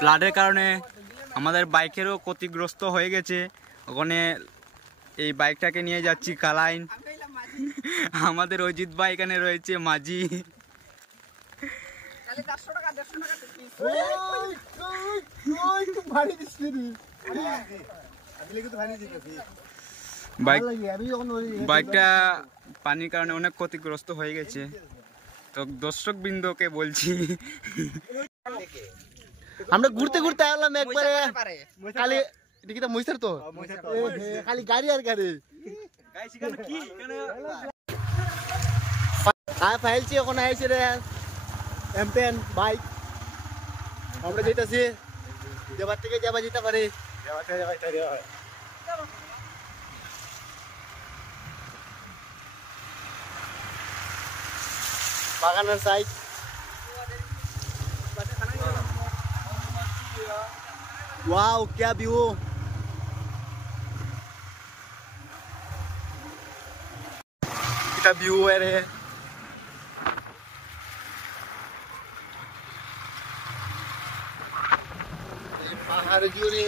ফ্লাডের কারণে আমাদের বাইকেরও ক্ষতিগ্রস্ত হয়ে গেছে। ওখানে এই বাইকটাকে নিয়ে যাচ্ছি কালাইন। আমাদের অজিত ভাই এখানে রয়েছে মাঝি। বাইকটা পানির কারণে অনেক ক্ষতিগ্রস্ত হয়ে গেছে। তো দর্শক বৃন্দকে বলছি আমরা ঘুরতে ঘুরতে আসলাম একবারে খালি এটা কি তো মইসার তো খালি গাড়ি আর গাড়ি ফাইলছি এখন আইছে রে এমপেন বাইক আমরা যেতেছি দেবার থেকে যাবা যেতে পারি বাগানের সাইড वाओ क्या व्यू कितना व्यू है रे पहाड़ जो रे